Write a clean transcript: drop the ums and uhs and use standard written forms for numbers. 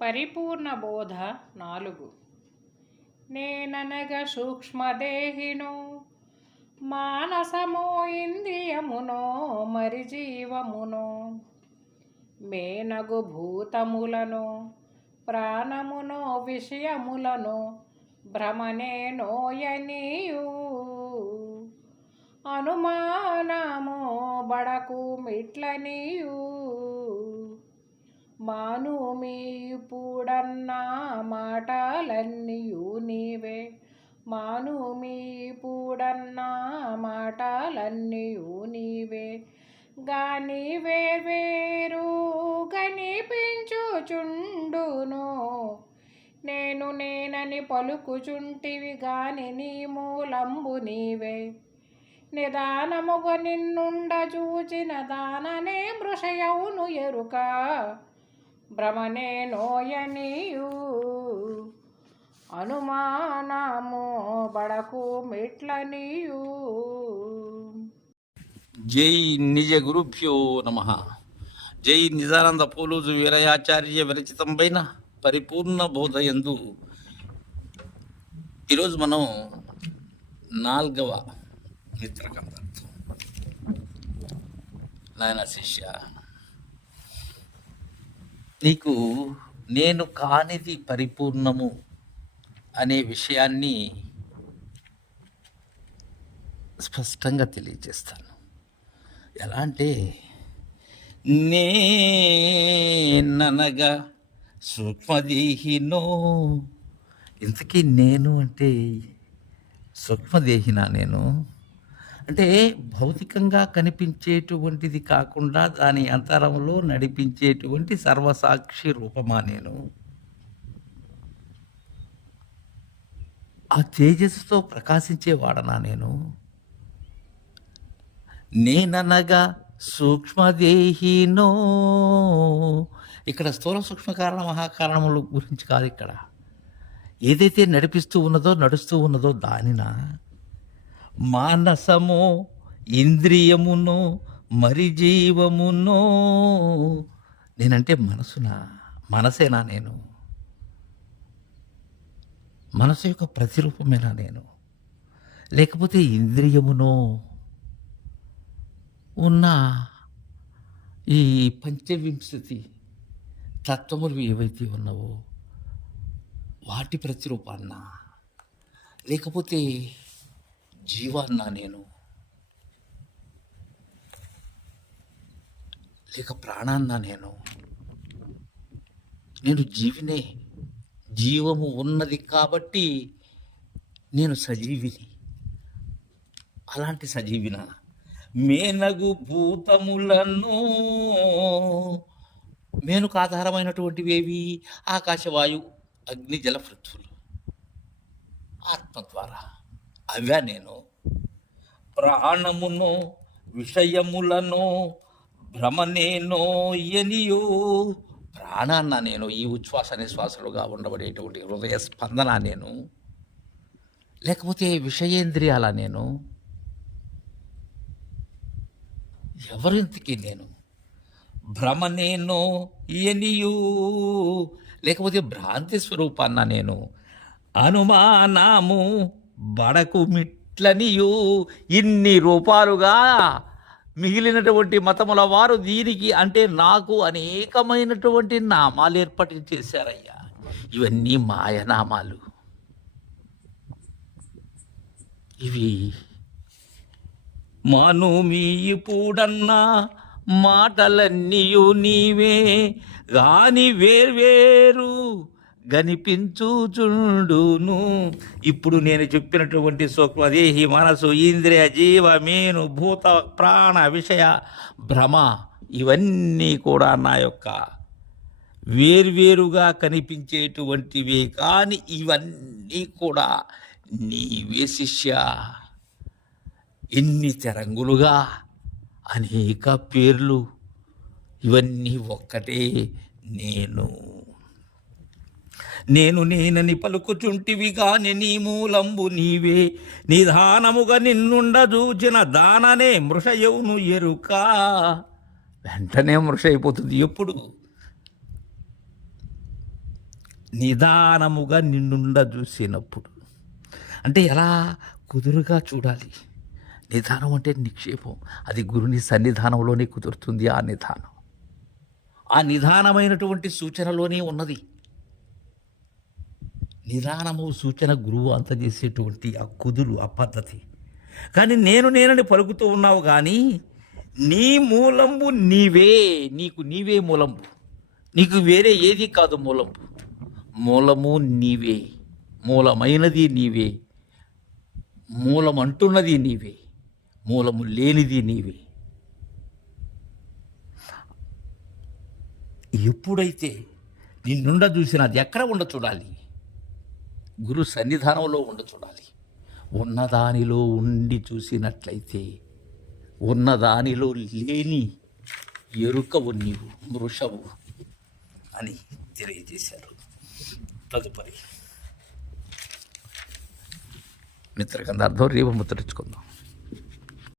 పరిపూర్ణ బోధ 4. నేననగ సూక్ష్మదేహినో మానసమో ఇంద్రియమునో మరి జీవమునో మేనగు భూతములను ప్రాణమునో విషయములను భ్రమనే నోయనీయు అనుమానమో బడకు మిట్లనీయు మాను మీపుడన్నా మాటలన్నీయు నీవే మాను మీపుడన్నా మాటలన్నీయు నీవే గాని వేర్వేరు కనిపించుచుండును నేను నేనని పలుకుచుంటివి గాని నీ మూలంబు నీవే నిదానముగా నిన్నుండ చూచిన దాననే మృషయవును ఎరుక భ్రమనే నోయనీయు అనుమానము బడకు మిట్లనీయు. జై నిజ గురుభ్యో నమ. జై నిజానంద పోలూజు వీరయాచార్య విరచితంపైన పరిపూర్ణ బోధయందు ఈరోజు మనం 4వ మిత్రకందర్థం. నాయన శిష్య, నీకు నేను కానిది పరిపూర్ణము అనే విషయాన్ని స్పష్టంగా తెలియజేస్తాను. ఎలా అంటే, నేననగా సూక్ష్మదేహినో. ఇంతకీ నేను అంటే సూక్ష్మదేహినా? నేను అంటే భౌతికంగా కనిపించేటువంటిది కాకుండా దాని అంతరంలో నడిపించేటువంటి సర్వసాక్షి రూపమా నేను? ఆ తేజస్సుతో ప్రకాశించేవాడనా నేను? నేననగా సూక్ష్మదేహినో. ఇక్కడ స్థూల సూక్ష్మ కారణ మహాకారణముల గురించి కాదు. ఇక్కడ ఏదైతే నడిపిస్తూ ఉన్నదో నడుస్తూ ఉన్నదో దానినా? మానసమో ఇంద్రియమునో మరి జీవమునో. నేనంటే మనసునా? మనసేనా నేను? మనసు యొక్క ప్రతిరూపమేనా నేను? లేకపోతే ఇంద్రియమునో ఉన్న ఈ పంచవింశతి తత్వములు ఏవైతే ఉన్నావో వాటి ప్రతిరూపాన్నా? లేకపోతే జీవాన్నా నేను? లేక ప్రాణాన్నా నేను? నేను జీవినే. జీవము ఉన్నది కాబట్టి నేను సజీవిని. అలాంటి సజీవిన మేనగు భూతములను, మేనుకు ఆధారమైనటువంటివి ఏవి? ఆకాశవాయు అగ్ని జల పృథ్వులు ఆత్మ ద్వారా అవే నేను. ప్రాణమునో విషయములను భ్రమనేనో ఎనియో. ప్రాణాన్న నేను, ఈ ఉచ్ఛ్వాస నిశ్వాసలుగా ఉండబడేటువంటి హృదయ స్పందన నేను? లేకపోతే విషయేంద్రియాల నేను? ఎవరింతకీ నేను? భ్రమనేనో ఎనియు, లేకపోతే భ్రాంతి స్వరూపాన్న నేను? అనుమానము బడకు మిట్లనియు. ఇన్ని రూపాలుగా మిగిలినటువంటి మతముల వారు దీనికి అంటే నాకు అనేకమైనటువంటి నామాలు ఏర్పాటు చేశారయ్యా. ఇవన్నీ మాయనామాలు. ఇవి మాను మీపుడన్నా మాటలన్నీయు నీవే గాని వేర్వేరు గనిపించుచుండును. ఇప్పుడు నేను చెప్పినటువంటి సూక్ష్మదేహి మనసు ఇంద్రియ జీవ మేను భూత ప్రాణ విషయ భ్రమ ఇవన్నీ కూడా నా యొక్క వేర్వేరుగా కనిపించేటువంటివే. కానీ ఇవన్నీ కూడా నీవే శిష్య. ఎన్ని తెరంగులుగా అనేక పేర్లు, ఇవన్నీ ఒక్కటే నేను. నేను నేనని పలుకుచుంటివి గాని నీ మూలంబు నీవే. నిదానముగా నిన్నుండ చూచిన దాననే మృషయవును ఎరుక. వెంటనే మృష అయిపోతుంది. ఎప్పుడు? నిదానముగా నిన్నుండ చూసినప్పుడు. అంటే ఎలా? కుదురుగా చూడాలి. నిదానం అంటే నిక్షేపం. అది గురుని సన్నిధానంలోనే కుదురుతుంది. ఆ నిదానం, ఆ నిదానమైనటువంటి సూచనలోనే ఉన్నది. నిదానము సూచన గురువు అంత చేసేటువంటి ఆ కుదురు, ఆ పద్ధతి. కానీ నేనని పలుకుతూ ఉన్నావు కానీ నీ మూలంబు నీవే. నీకు నీవే మూలంబు. నీకు వేరే ఏది కాదు మూలంబు. మూలము నీవే, మూలమైనది నీవే, మూలమంటున్నది నీవే, మూలము లేనిది నీవే. ఎప్పుడైతే నిన్నుండ చూసినా అది ఎక్కడ ఉండ చూడాలి? గురు సన్నిధానంలో ఉండ చూడాలి. ఉన్నదానిలో ఉండి చూసినట్లయితే ఉన్నదానిలో లేని ఎరుకవు నీవు, మృషవు అని తెలియజేశారు. తదుపరి మిత్రకంద అర్థం రేపు ముద్రించుకుందాం.